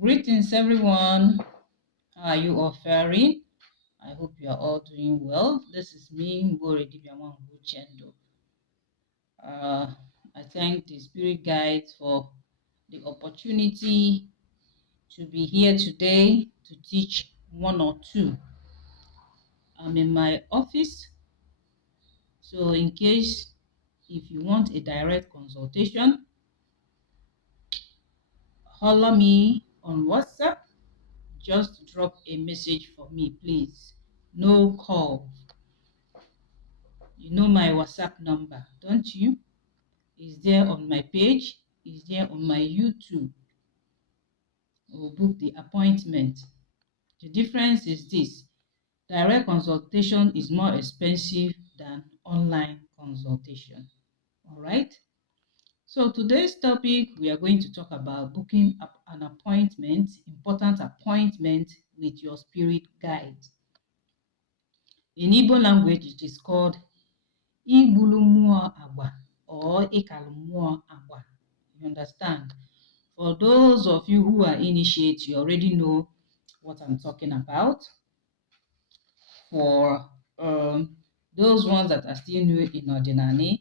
Greetings, everyone. How are you all faring? I hope you are all doing well. This is me, Mbore Dibiamangu Chendo. I thank the Spirit Guides for the opportunity to be here today to teach one or two. I'm in my office, so in case if you want a direct consultation, holler me on WhatsApp. Just drop a message for me, please. No call. You know my WhatsApp number, don't you? It's there on my page. It's there on my YouTube. We'll book the appointment. The difference is this. Direct consultation is more expensive than online consultation. All right? So today's topic, we are going to talk about booking an appointment, important appointment with your spirit guide. In Igbo language, it is called Igbulu Mmuo Agba or Igbulu Mmuo Agba. You understand? For those of you who are initiates, you already know what I'm talking about. For those ones that are still new in Ọdịnana,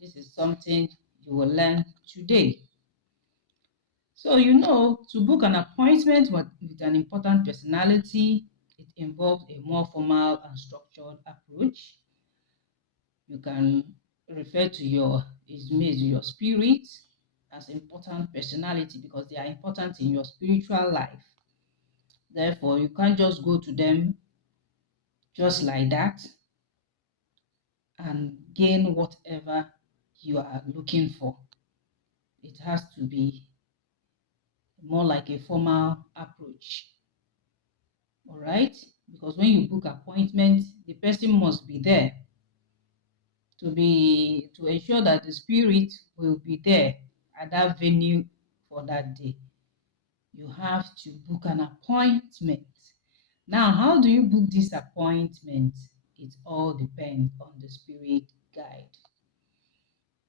this is something you will learn today. So, to book an appointment with an important personality, it involves a more formal and structured approach. You can refer to your spirit as important personality because they are important in your spiritual life. Therefore, you can't just go to them just like that and gain whatever you are looking for. It has to be more like a formal approach. All right? Because when you book appointment, the person must be there to ensure that the spirit will be there at that venue for that day. You have to book an appointment. Now, how do you book this appointment? It all depends on the spirit guide.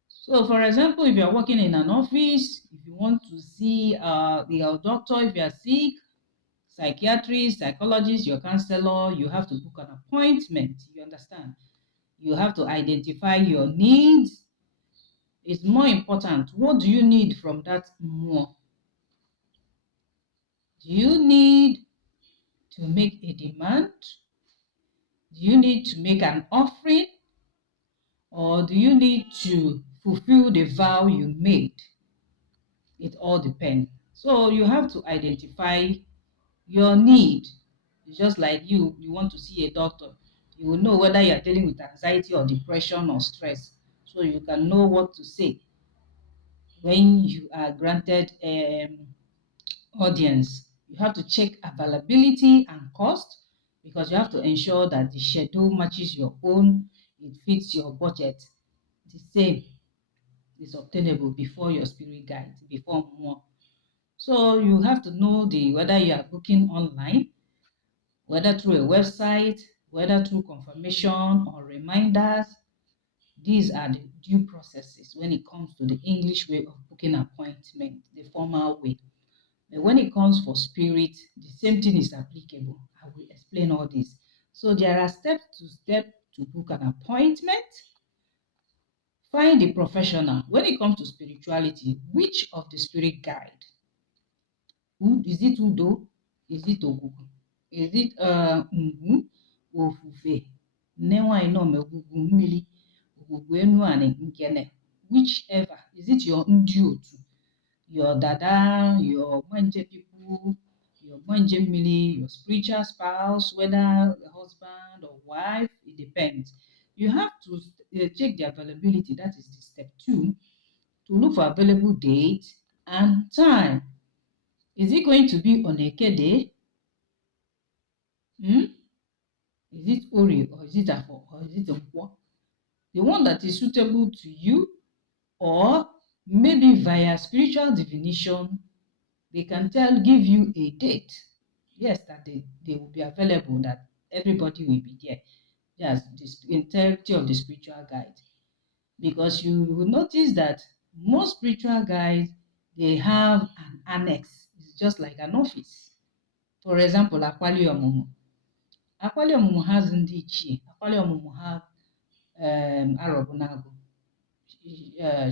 So, for example, if you're working in an office, if you want to see your doctor, if you're sick, psychiatrist, psychologist, your counselor, you have to book an appointment. You understand? You have to identify your needs. It's more important. What do you need from that more? Do you need to make a demand? Do you need to make an offering? Or do you need to fulfill the vow you made? It all depends. So you have to identify your need. It's just like you want to see a doctor. You will know whether you are dealing with anxiety or depression or stress. So you can know what to say when you are granted audience. You have to check availability and cost because you have to ensure that the schedule matches your own, it fits your budget. The same is obtainable before your spirit guide, before more. So you have to know whether you are booking online, whether through a website, whether through confirmation or reminders. These are the due processes when it comes to the English way of booking appointment, the formal way. But when it comes for spirit, the same thing is applicable. I will explain all this. So there are steps to book an appointment. Find the professional. When it comes to spirituality, which of the spirit guide? Is it Udo? Is it Ogugu? Is it Ngwu? Ofufe? Nnewanyi no megugu mmiri? Ogugu enu ani nkene? Whichever. Is it your ndi otu? Your dada, your manje people, your manje mmiri, your spiritual spouse, whether a husband or wife, it depends. You have to check the availability. That is the step 2, to look for available date and time. Is it going to be on Eke Day? Is it Ori or is it Afo or is it Nkwo? The one that is suitable to you, or maybe via spiritual divination, they can give you a date. Yes, that they will be available, that everybody will be there. Yes, the entirety of the spiritual guide. Because you will notice that most spiritual guides, they have an annex. It's just like an office. For example, Akwali Omumu. Akwali Omumu has Ndi Ichie. Akwali Omumu has Arobunagu.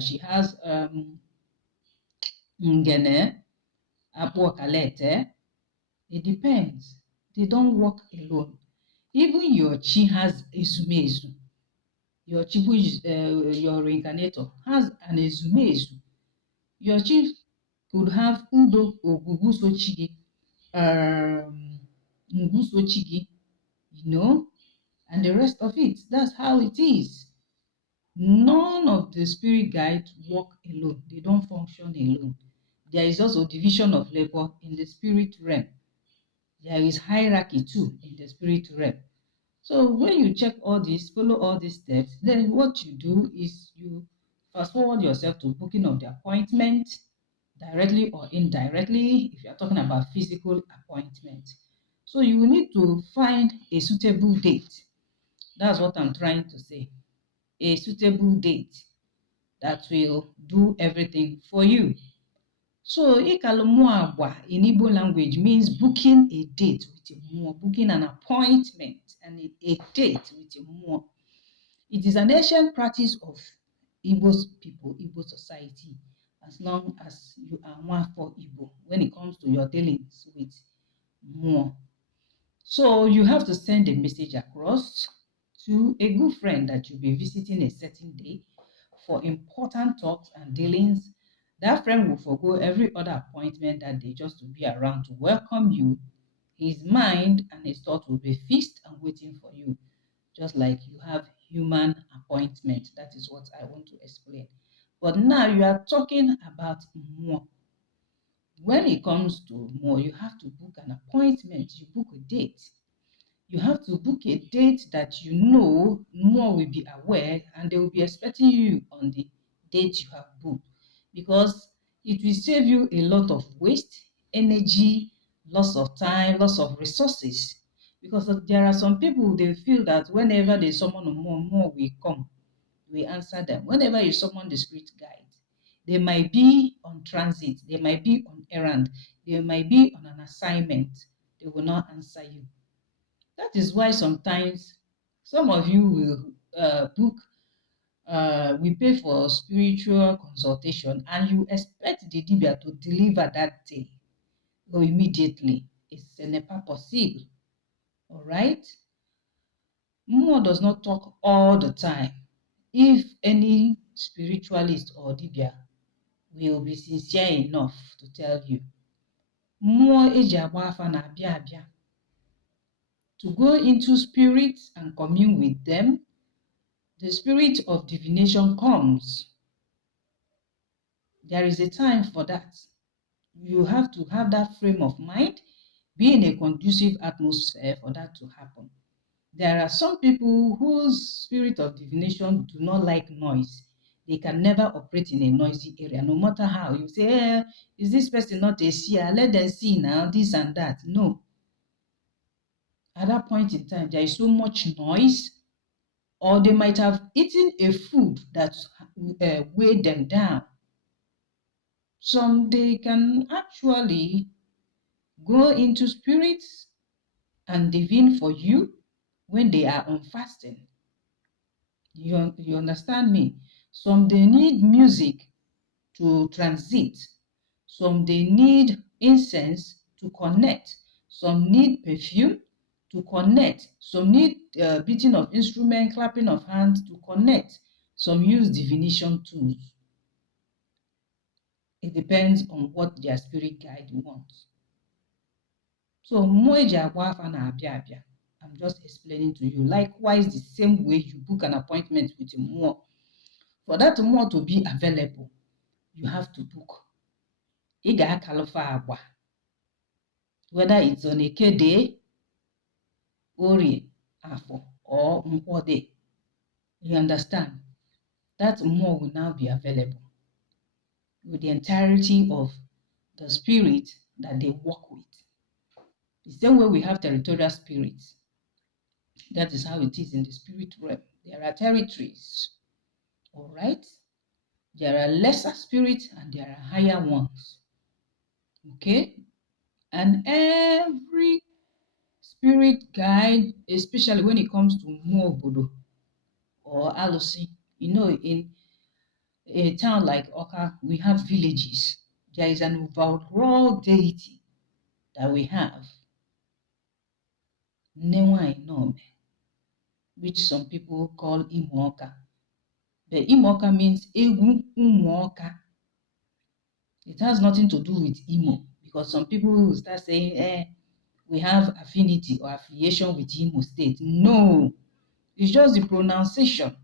She has Ngene, Apuokalete. It depends. They don't work alone. Even your chi has Ezumezu. Your chi, who is your reincarnator, has an Ezumezu. Your chi could have Udo Ogugusochigi, Ngusochigi, and the rest of it. That's how it is. None of the spirit guides work alone. They don't function alone. There is also division of labor in the spirit realm. There is hierarchy too in the spirit realm. So when you check all this, follow all these steps, then what you do is you fast forward yourself to booking of the appointment, directly or indirectly, if you're talking about physical appointment. So you will need to find a suitable date. That's what I'm trying to say. A suitable date that will do everything for you. So Igbulu Mmuo Agba in Igbo language means booking a date with a Mmuo, booking an appointment and a date with a Mmuo. It is an ancient practice of Igbo people, Igbo society, as long as you are one for Igbo when it comes to your dealings with Mmuo. So you have to send a message across to a good friend that you'll be visiting a certain day for important talks and dealings. That friend will forgo every other appointment that day just to be around to welcome you. His mind and his thought will be fixed and waiting for you, just like you have human appointment. That is what I want to explain. But now you are talking about Mmuo. When it comes to Mmuo, you have to book an appointment. You book a date. You have to book a date that you know Mmuo will be aware and they will be expecting you on the date you have booked, because it will save you a lot of waste, energy, loss of time, loss of resources. Because there are some people, they feel that whenever they summon Mmuo will come, we answer them. Whenever you summon the spirit guide, they might be on transit, they might be on errand, they might be on an assignment. They will not answer you. That is why sometimes some of you will book, we pay for spiritual consultation, and you expect the Dibia to deliver that day or immediately. It's never possible. All right? Mmuo does not talk all the time. If any spiritualist or Dibia will be sincere enough to tell you, Mmuo eji agba afa na-abịa abịa. To go into spirits and commune with them, the spirit of divination comes. There is a time for that. You have to have that frame of mind, be in a conducive atmosphere for that to happen. There are some people whose spirit of divination do not like noise. They can never operate in a noisy area, no matter how. You say, is this person not a seer? Let them see now, this and that. No. At that point in time, there is so much noise, or they might have eaten a food that weighed them down. Some they can actually go into spirits and divine for you when they are on fasting. You understand me? Some they need music to transit. Some they need incense to connect. Some need perfume to connect. Some need beating of instrument, clapping of hands to connect. Some use divination tools. It depends on what their spirit guide wants. So Mmuo eji agba afa na-abịa abịa. I'm just explaining to you. Likewise, the same way you book an appointment with a Mmuo. For that Mmuo to be available, you have to book. Ị ga-akalofa agba. Whether it's on Eke day, Orie, Afọ, or Nkwọ day. You understand? That Mmuo will now be available with the entirety of the spirit that they work with. The same way we have territorial spirits. That is how it is in the spirit realm. There are territories. All right? There are lesser spirits and there are higher ones. Okay? And every spirit guide, especially when it comes to Mmuo or Alusi, in a town like Oka, we have villages. There is an overall deity that we have, Newa Inome, which some people call Imoka. The Imoka means Egu Umuoka. It has nothing to do with Imo, because some people will start saying, we have affinity or affiliation with Imo State. No, it's just the pronunciation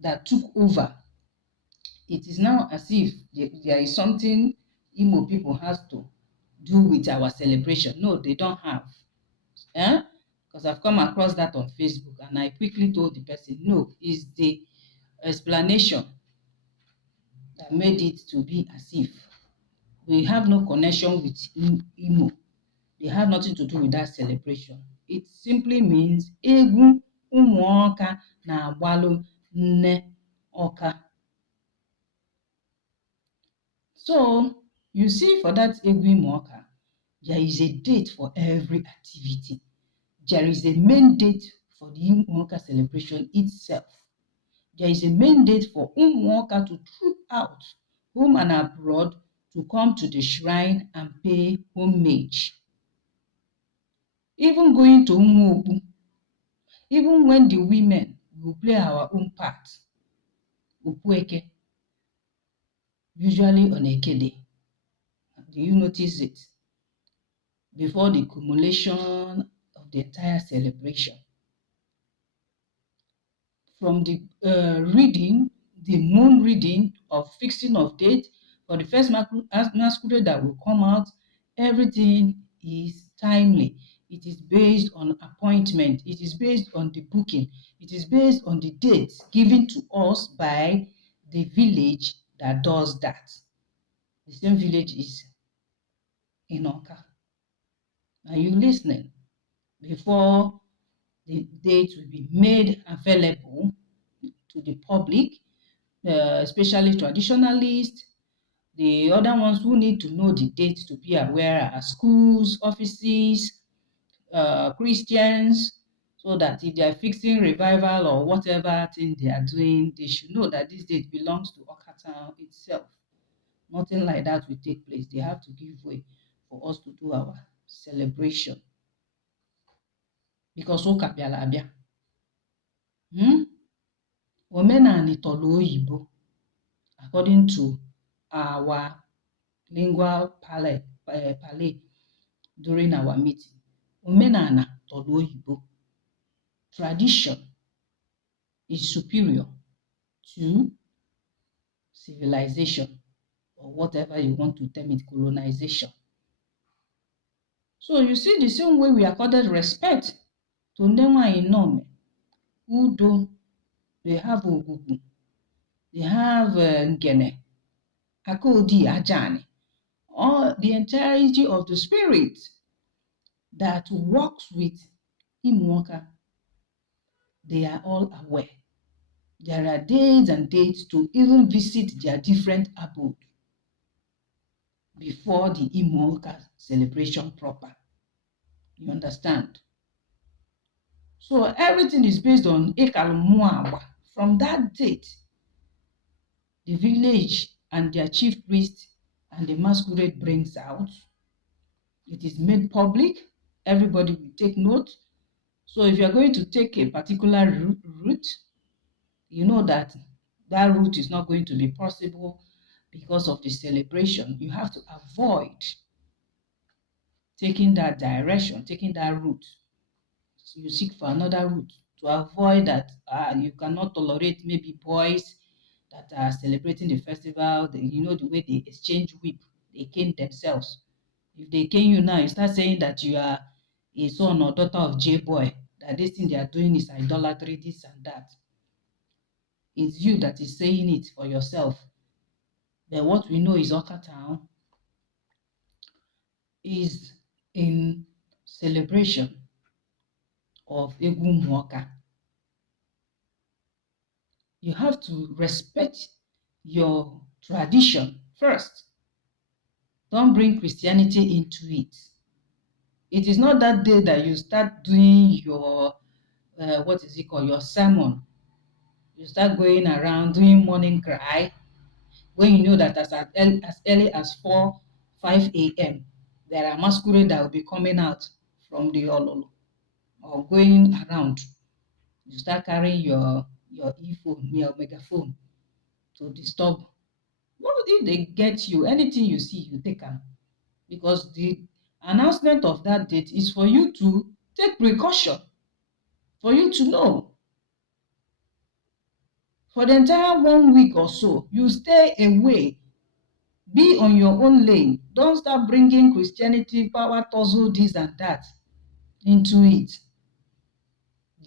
that took over. It is now as if there is something Imo people has to do with our celebration. No, they don't have. Because I've come across that on Facebook and I quickly told the person, no, it's the explanation that made it to be as if we have no connection with Imo. They have nothing to do with that celebration. It simply means Egwu Umuoka na Agbalu Nne Oka. So you see, for that Egwu Umuoka, there is a date for every activity. There is a main date for the Umuoka celebration itself. There is a mandate for Umuoka to troop out home and abroad to come to the shrine and pay homage. Even going to Umuoku, even when the women will play our own part, Upueke, usually on Ekede. Do you notice it? Before the culmination of the entire celebration. From the reading, the moon reading of fixing of date for the first masquerade that will come out, everything is timely. It is based on appointment. It is based on the booking. It is based on the dates given to us by the village that does that. The same village is in Oka. Are you listening? Before the date will be made available to the public, especially traditionalists, the other ones who need to know the date to be aware are schools, offices, Christians, so that if they are fixing revival or whatever thing they are doing, they should know that this date belongs to Okata itself. Nothing like that will take place. They have to give way for us to do our celebration. Because Oka bịara abịa. Omenani tọrọ oyibo, according to our lingual palette during our meeting. Omenana tọrọ oyibo. Tradition is superior to civilization, or whatever you want to term it, colonization. So you see, the same way we accorded respect to Ndewa Inome, Udo, they have Ogugu, they have Ngene, Akodi, Ajani, or the entirety of the spirit that works with Imuoka. They are all aware. There are days and dates to even visit their different abode before the Imuoka celebration proper. You understand? So everything is based on Igbulu Mmuo Agba. From that date, the village and their chief priest and the masquerade brings out. It is made public. Everybody will take note. So if you're going to take a particular route, you know that that route is not going to be possible because of the celebration. You have to avoid taking that direction, taking that route. So you seek for another route to avoid that. You cannot tolerate maybe boys that are celebrating the festival. You know the way they exchange whip, they cane themselves. If they cane you now, you start saying that you are a son or daughter of J-boy, that this thing they are doing is idolatry, this and that. It's you that is saying it for yourself. But what we know is Oka Town is in celebration of Egwu Umuoka. You have to respect your tradition first. Don't bring Christianity into it. It is not that day that you start doing your, what is it called, your sermon. You start going around doing morning cry when you know that as early as 4, 5 a.m., there are masquerade that will be coming out from the ololo or going around. You start carrying your earphone, your megaphone to disturb. What if they get you? Anything you see, you take them. Because the announcement of that date is for you to take precaution, for you to know. For the entire 1 week or so, you stay away. Be on your own lane. Don't start bringing Christianity, power, tussle, this and that into it.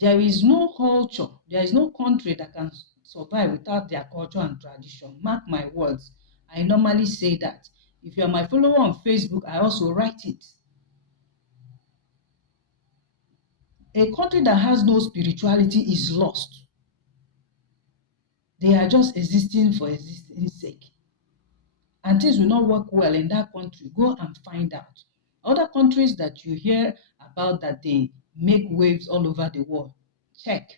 There is no culture, there is no country that can survive without their culture and tradition. Mark my words. I normally say that. If you are my follower on Facebook, I also write it. A country that has no spirituality is lost. They are just existing for existing sake. And things will not work well in that country. Go and find out. Other countries that you hear about that they make waves all over the world, check.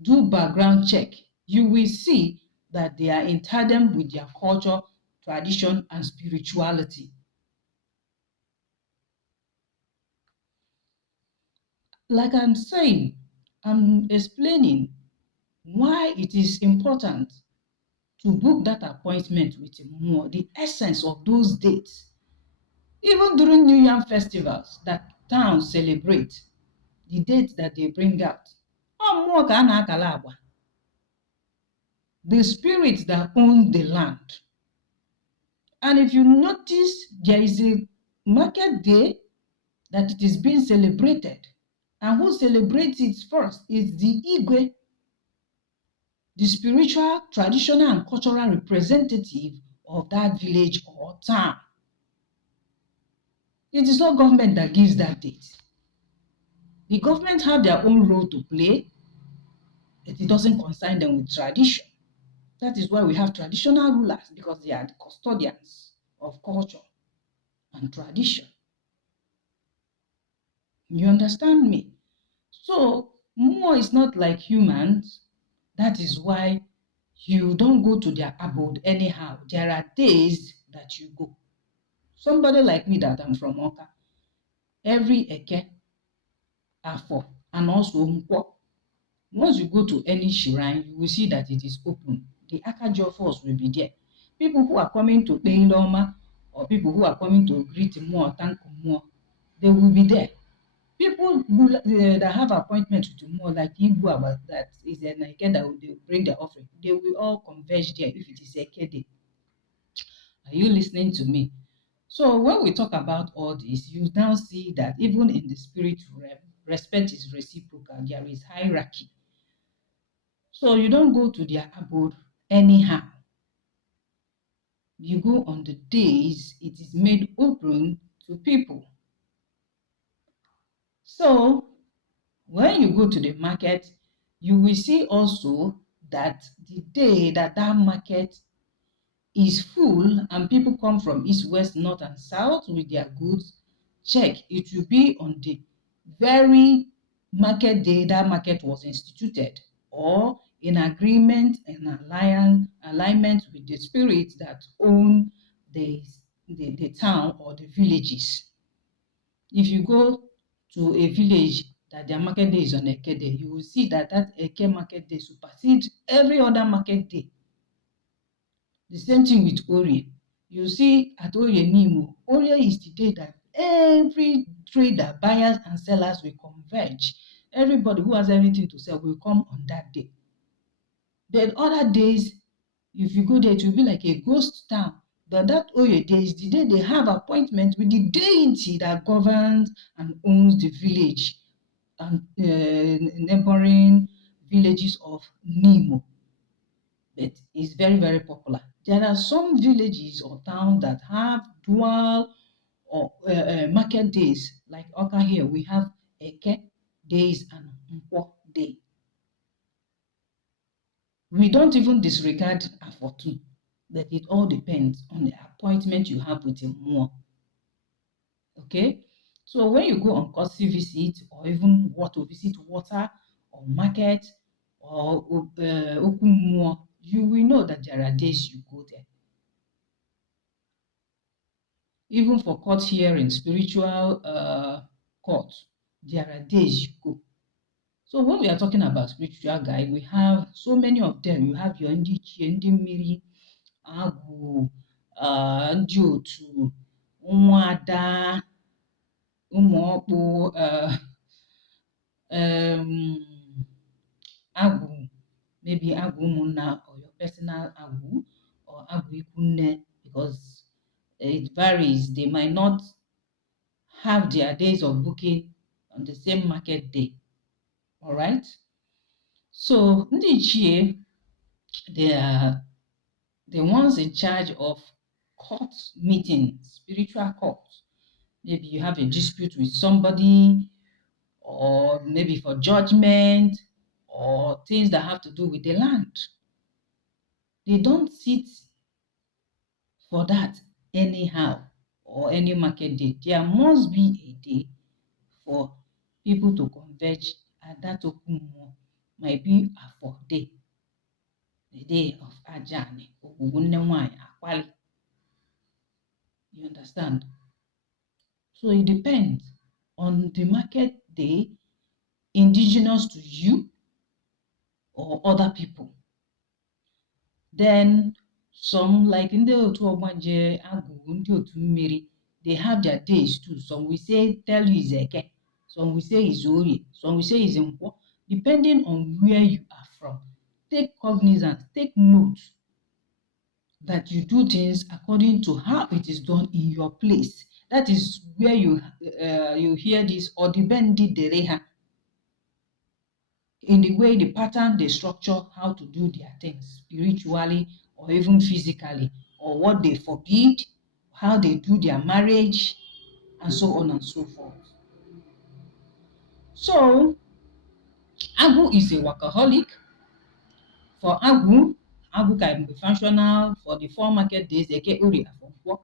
Do background check. You will see that they are in tandem with their culture, tradition, and spirituality. Like I'm saying, I'm explaining why it is important to book that appointment with Mmuo, the essence of those dates. Even during New Yam festivals that towns celebrate, the dates that they bring out. Mmụọ ka a na-akala agba. The spirits that own the land. And if you notice, there is a market day that it is being celebrated. And who celebrates it first is the Igwe, the spiritual, traditional, and cultural representative of that village or town. It is not government that gives that date. The government have their own role to play, but it doesn't concern them with tradition. That is why we have traditional rulers, because they are the custodians of culture and tradition. You understand me? So, Mmuo is not like humans. That is why you don't go to their abode anyhow. There are days that you go. Somebody like me that I'm from Oka, every Eke, Afo, and also Nkwo, once you go to any shrine, you will see that it is open. The Akajo force will be there. People who are coming to Peiloma or people who are coming to greet Mmuo, thank Mmuo, they will be there. People who, that have appointments with Mmuo, like Igbulu Mmuo, that is an Eke that they will bring their offering, they will all converge there if it is Eke day. Are you listening to me? So when we talk about all this, you now see that even in the spirit realm, respect is reciprocal. There is hierarchy. So you don't go to their abode anyhow. You go on the days it is made open to people. So when you go to the market, you will see also that the day that that market is full and people come from east, west, north, and south with their goods, check. It will be on the very market day that market was instituted, or in agreement and alignment with the spirits that own the town or the villages. If you go to a village that their market day is on Eke day, you will see that that Eke market day supersedes every other market day. The same thing with Orie. You see at Orie Nimo, Orie is the day that every trader, buyers and sellers will converge. Everybody who has anything to sell will come on that day. Then other days, if you go there, it will be like a ghost town. But that Oye day is the day they have appointment with the deity that governs and owns the village and neighboring villages of Nimo. But it's very, very popular. There are some villages or towns that have dual or market days. Like Oka here, we have Eke days and Nkwo day. We don't even disregard Afortun, but it all depends on the appointment you have with a Mmuo. Okay? So when you go on courtesy visit or even want to visit water or market or Oku, you will know that there are days you go there. Even for court hearing, spiritual court, there are days you go. So when we are talking about spiritual guide, we have so many of them. You have your ndị ichie, ndị mmiri, agwụ, ndị otu, ụmụada, ụmụọkpụ, um, agwụ, maybe agwụ ụmụnna or your personal agwụ or agwụ ikwunne, because it varies. They might not have their days of booking on the same market day. All right. So ndị ichie, they are the ones in charge of court meetings, spiritual court. Maybe you have a dispute with somebody, or maybe for judgment, or things that have to do with the land. They don't sit for that anyhow or any market day. There must be a day for people to converge, and that Okummo might be a 4 day, the day of Ajani, Akwali. You understand? So it depends on the market day, indigenous to you or other people. Then some, like in the otu Ogbanje, Agụ, ndị otu mmiri, they have their days too. Some will say tell you is Eke, some will say is Orie, some will say is Nkwo, depending on where you are from. Take cognizance, take note that you do things according to how it is done in your place. That is where you hear this Odibendi Dereha, in the way, the pattern, they structure how to do their things spiritually or even physically, or what they forbid, how they do their marriage, and so on and so forth. So Agu is a workaholic. For Agu can be functional for the 4 market days. They get Uri Afonfo.